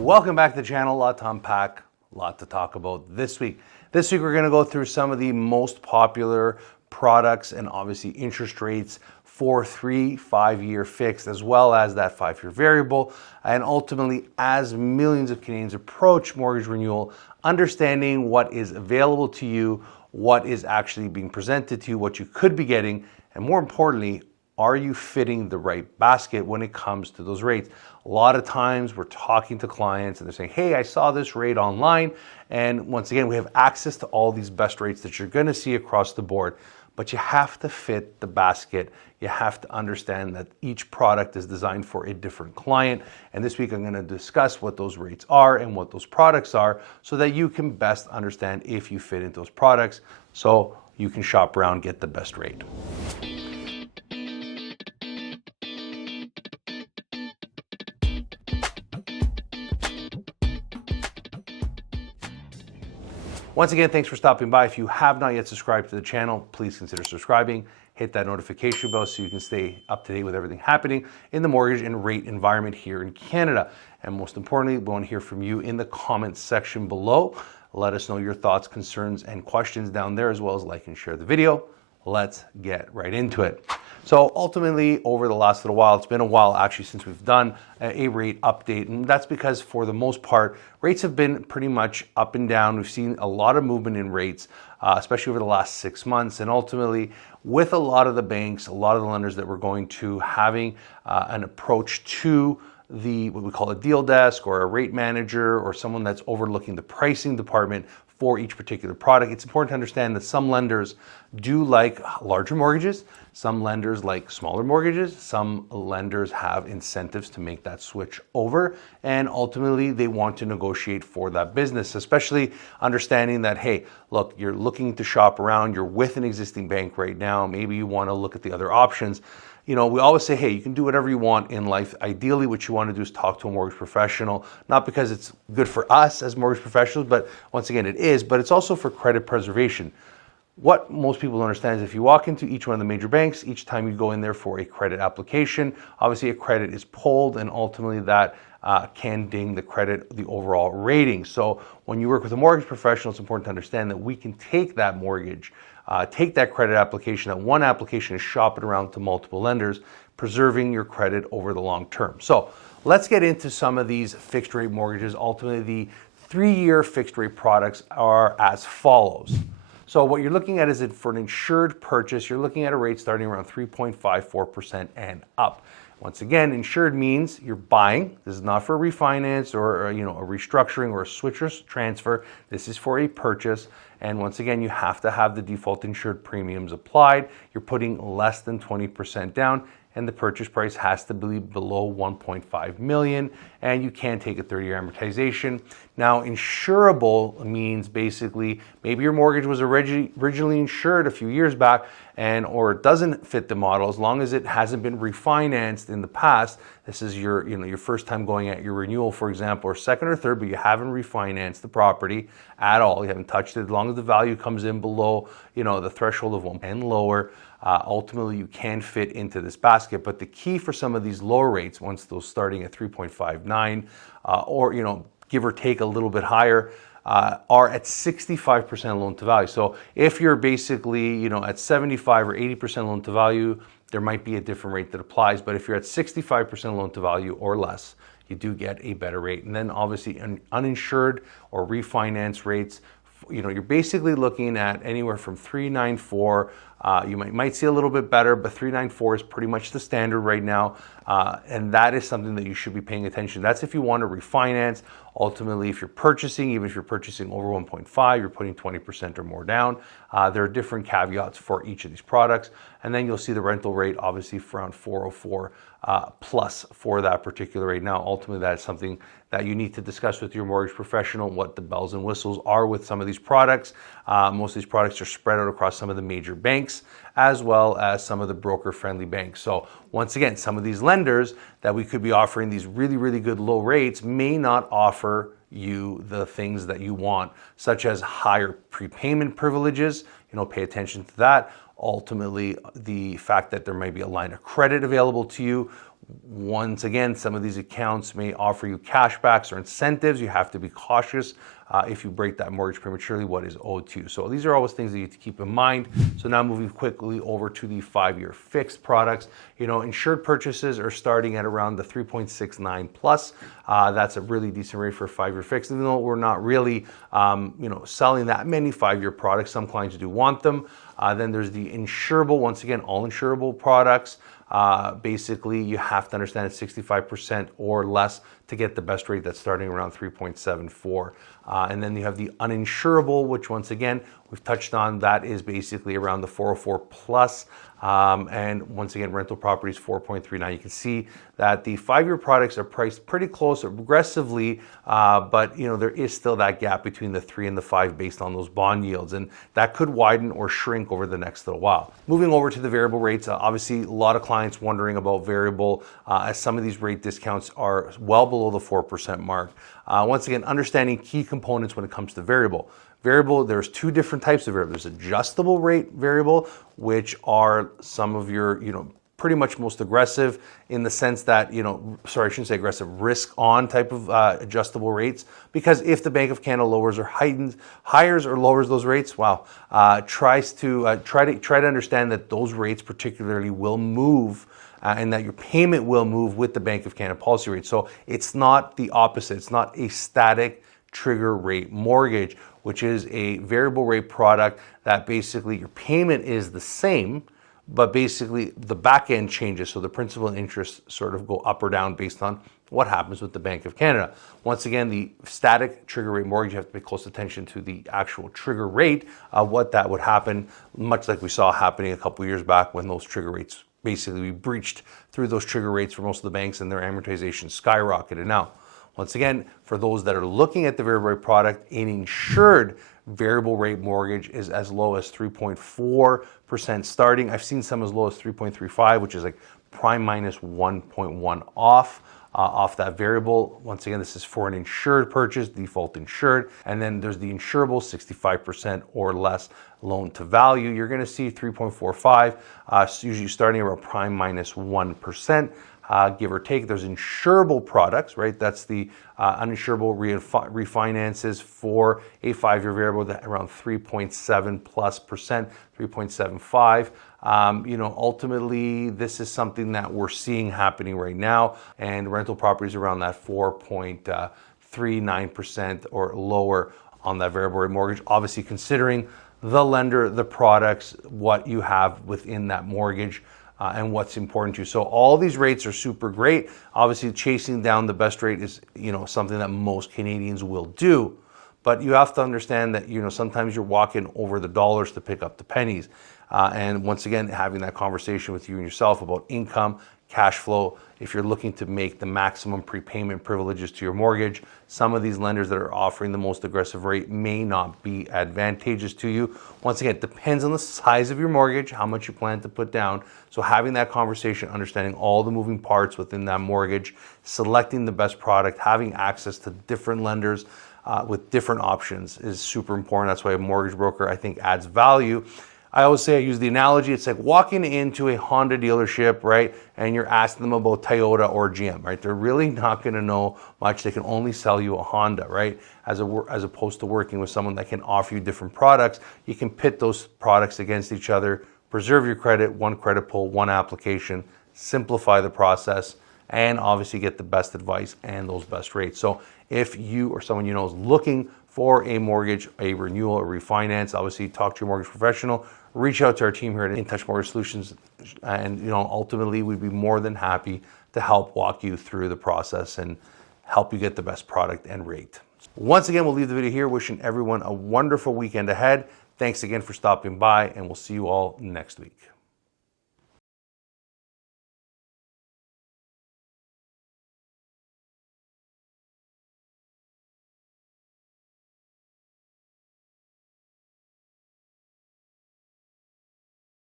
Welcome back to the channel. A lot to unpack, a lot to talk about this week. This week we're going to go through some of the most popular products and obviously interest rates for 3-5-year fixed, as well as that 5-year variable. And ultimately, as millions of Canadians approach mortgage renewal, understanding what is available to you, what is actually being presented to you, what you could be getting, and more importantly, are you fitting the right basket when it comes to those rates? A lot of times we're talking to clients and they're saying, hey, I saw this rate online. And once again, we have access to all these best rates that you're going to see across the board, but you have to fit the basket. You have to understand that each product is designed for a different client. And this week I'm going to discuss what those rates are and what those products are so that you can best understand if you fit into those products so you can shop around, get the best rate. Once again, thanks for stopping by. If you have not yet subscribed to the channel, please consider subscribing. Hit that notification bell so you can stay up to date with everything happening in the mortgage and rate environment here in Canada. And most importantly, we want to hear from you in the comments section below. Let us know your thoughts, concerns, and questions down there, as well as like and share the video. Let's get right into it. So ultimately, over the last little while, it's been a while actually since we've done a rate update, and that's because for the most part, rates have been pretty much up and down. We've seen a lot of movement in rates, especially over the last 6 months, and ultimately, with a lot of the banks, a lot of the lenders that we're going to having an approach to what we call a deal desk or a rate manager or someone that's overlooking the pricing department for each particular product. It's important to understand that some lenders do like larger mortgages, some lenders like smaller mortgages, some lenders have incentives to make that switch over, and ultimately they want to negotiate for that business, especially understanding that, hey, look, you're looking to shop around, you're with an existing bank right now, maybe you want to look at the other options. You know, we always say, hey, you can do whatever you want in life. Ideally, what you want to do is talk to a mortgage professional, not because it's good for us as mortgage professionals, but once again, it is, but it's also for credit preservation. What most people don't understand is if you walk into each one of the major banks, each time you go in there for a credit application, obviously a credit is pulled, and ultimately that can ding the credit, the overall rating. So when you work with a mortgage professional, it's important to understand that we can take that mortgage, take that credit application, that one application, and shop it around to multiple lenders, preserving your credit over the long term. So let's get into some of these fixed rate mortgages. Ultimately, the 3-year fixed rate products are as follows. So what you're looking at is for an insured purchase, you're looking at a rate starting around 3.54% and up. Once again, insured means you're buying. This is not for a refinance or a restructuring or a switch or transfer. This is for a purchase. And once again, you have to have the default insured premiums applied. You're putting less than 20% down, and the purchase price has to be below $1.5 million, and you can take a 30-year amortization. Now, insurable means basically maybe your mortgage was originally insured a few years back, or it doesn't fit the model, as long as it hasn't been refinanced in the past. This is your first time going at your renewal, for example, or second or third, but you haven't refinanced the property at all. You haven't touched it. As long as the value comes in below, the threshold of 1 and lower, ultimately you can fit into this basket. But the key for some of these lower rates, once those starting at 3.59, or give or take a little bit higher, are at 65% loan to value. So if you're basically at 75 or 80% loan to value, there might be a different rate that applies. But if you're at 65% loan to value or less, you do get a better rate. And then obviously uninsured or refinance rates, you're basically looking at anywhere from 394. You might see a little bit better, but 394 is pretty much the standard right now. And that is something that you should be paying attention. That's if you want to refinance. Ultimately, if you're purchasing, even if you're purchasing over 1.5, you're putting 20% or more down. There are different caveats for each of these products. And then you'll see the rental rate, obviously, for around 404 plus for that particular rate. Now, ultimately, that's something that you need to discuss with your mortgage professional, what the bells and whistles are with some of these products. Most of these products are spread out across some of the major banks, as well as some of the broker-friendly banks. So once again, some of these lenders that we could be offering these really, really good low rates may not offer you the things that you want, such as higher prepayment privileges. Pay attention to that. Ultimately, the fact that there may be a line of credit available to you Once again, some of these accounts may offer you cashbacks or incentives. You have to be cautious if you break that mortgage prematurely, what is owed to you. So these are always things that you have to keep in mind. So now moving quickly over to the 5-year fixed products. Insured purchases are starting at around the 3.69 plus. That's a really decent rate for a 5-year fixed, even though we're not really selling that many 5-year products. Some clients do want them. Then there's the insurable, once again, all insurable products. Basically, you have to understand it's 65% or less to get the best rate. That's starting around 3.74. And then you have the uninsurable, which once again, we've touched on, that is basically around the 404 plus. And once again, rental properties 4.39. You can see that the 5-year products are priced pretty close aggressively, but there is still that gap between the 3 and the 5 based on those bond yields, and that could widen or shrink over the next little while. Moving over to the variable rates, obviously a lot of clients wondering about variable as some of these rate discounts are well below the 4% mark. Once again, understanding key components when it comes to variable. Variable, there's 2 different types of variable. There's adjustable rate variable, which are some of your, pretty much most aggressive in the sense that, sorry, I shouldn't say aggressive, risk on type of adjustable rates. Because if the Bank of Canada lowers or hires or lowers those rates, try to understand that those rates particularly will move and that your payment will move with the Bank of Canada policy rate. So it's not the opposite. It's not a static trigger rate mortgage, which is a variable rate product that basically your payment is the same, but basically the back end changes. So the principal and interest sort of go up or down based on what happens with the Bank of Canada. Once again, the static trigger rate mortgage, you have to pay close attention to the actual trigger rate of what that would happen, much like we saw happening a couple years back when those trigger rates basically we breached through those trigger rates for most of the banks and their amortization skyrocketed. Now, once again, for those that are looking at the variable rate product, an insured variable rate mortgage is as low as 3.4% starting. I've seen some as low as 3.35, which is like prime minus 1.1 off that variable. Once again, this is for an insured purchase, default insured. And then there's the insurable, 65% or less loan to value. You're going to see 3.45, usually starting around prime minus 1%. Give or take. There's insurable products, right? That's the uninsurable refinances for a 5-year variable that around 3.7 plus percent, 3.75. Ultimately, this is something that we're seeing happening right now, and rental properties around that 4.39% or lower on that variable rate mortgage. Obviously, considering the lender, the products, what you have within that mortgage, and what's important to you. So all these rates are super great. Obviously, chasing down the best rate is, something that most Canadians will do. But you have to understand that, sometimes you're walking over the dollars to pick up the pennies. And once again, having that conversation with you and yourself about income, cash flow, if you're looking to make the maximum prepayment privileges to your mortgage, some of these lenders that are offering the most aggressive rate may not be advantageous to you. Once again, it depends on the size of your mortgage, how much you plan to put down. So having that conversation, understanding all the moving parts within that mortgage, selecting the best product, having access to different lenders with different options is super important. That's why a mortgage broker, I think, adds value. I always say, I use the analogy, it's like walking into a Honda dealership, right? And you're asking them about Toyota or GM, right? They're really not going to know much. They can only sell you a Honda, right? As opposed to working with someone that can offer you different products. You can pit those products against each other, preserve your credit, one credit pull, one application, simplify the process, and obviously get the best advice and those best rates. So if you or someone you know is looking for a mortgage, a renewal, or refinance, obviously talk to your mortgage professional. Reach out to our team here at In Touch Mortgage Solutions, and ultimately we'd be more than happy to help walk you through the process and help you get the best product and rate. Once again, we'll leave the video here. Wishing everyone a wonderful weekend ahead. Thanks again for stopping by, and we'll see you all next week.